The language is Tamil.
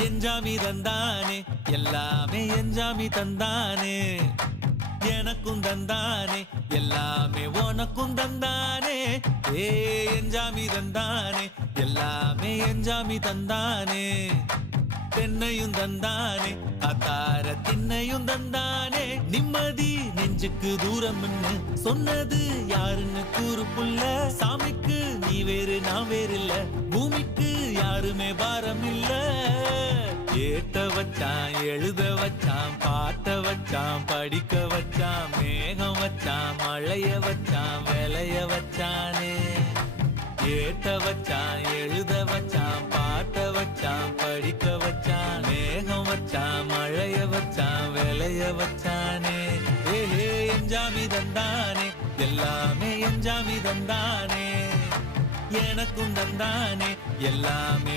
எஞ்சாமி தந்தானே எல்லாமே எஞ்சாமி தந்தானே எனக்கும் தந்தானே எல்லாமே உனக்கும் தந்தானே ஏ எஞ்சாமி தந்தானே எல்லாமே எஞ்சாமி தந்தானே தென்னையும் தந்தானே அத்தார திண்ணையும் தந்தானே நிம்மதி நெஞ்சுக்கு தூரம்னு சொன்னது யாருன்னு கூறு புள்ள சாமிக்கு நீ வேறு நான் வேறு இல்ல பூமிக்கு யாருமே பாரம் இல்ல ஏட்ட வச்சான் எழுத வச்சான் பாட்ட வச்சான் படிக்க வச்சான் மேகம் வச்சான் மழைய வச்சான் விளைய வச்சானே ஏட்ட வச்சான் எழுத வச்சான் பாட்ட வச்சான் படிக்க வச்சான் மேகம் வச்சான் மழைய வச்சான் விளைய வச்சானே ஏஹே எஞ்சாமி தந்தானே எல்லாமே எஞ்சாமி தந்தானே எனக்கும் தந்தானே எல்லாமே